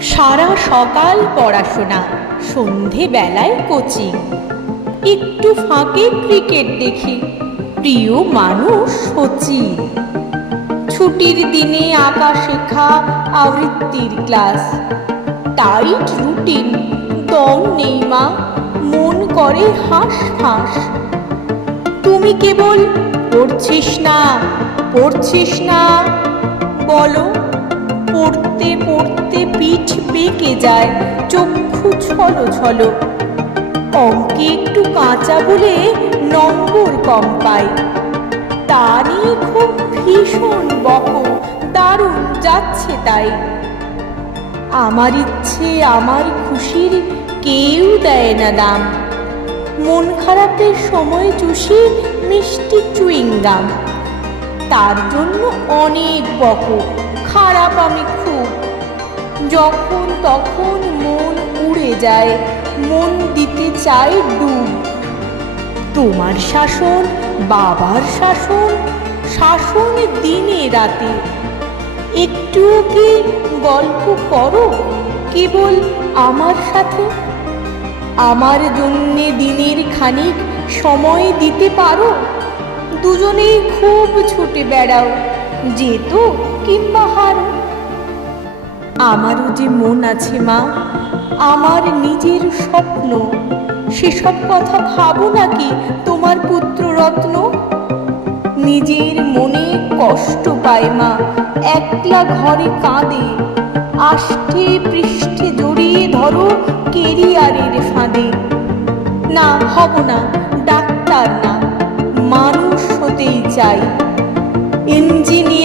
সারা সকাল পড়াশোনা সন্ধে বেলায় কোচিং। একটু ফাঁকে ক্রিকেট দেখি, প্রিয় মানুষ সচিন ছুটির দিনে আঁকা শেখা আবৃত্তির ক্লাস। টাইট রুটিন, দম নেই মা, মন করে হাঁস হাঁস। তুমি কেবল পড়ছিস না পড়ছিস না, বলো পড়তে পড়তে পিঠ বেঁকে যায়, চক্ষু ছলো ছলো। অঙ্কে একটু কাঁচা বলে নম্বর কম পায় তা নিয়ে খুব ভীষণ বক, দারুণ যাচ্ছে তাই। আমার ইচ্ছে, আমার খুশির কেউ দেয় না দাম। মন খারাপের সময় চুষি মিষ্টি চুইংগাম তার জন্য অনেক বক। খারাপ আমি খুব। যখন তখন মন উড়ে যায়, মন দিতে চাই ডুব। তোমার শাসন, বাবার শাসন শাসন দিনে রাতে। একটুও কি গল্প করো? কেবল আমার সাথে? আমার জন্যে দিনের খানিক সময় দিতে পারো? দুজনেই খুব ছুটে বেড়াও, যেত কিংবা আমারও যে মন আছে মা, আমার নিজের স্বপ্ন, সেসব কথা ভাবো নাকি তোমার পুত্ররত্ন? নিজের মনে কষ্ট পায় মা, একলা ঘরে কাঁদে, আষ্টে পৃষ্ঠে জড়িয়ে ধরো কেরিয়ারের ফাঁদে। না, হব না, ডাক্তার না, মানুষ হতেই চাই, ইঞ্জিনিয়ার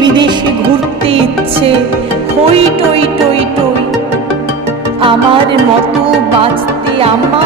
বিদেশে ঘুরতে ইচ্ছে হই টই টই টই। আমার মতো বাঁচতে আমায়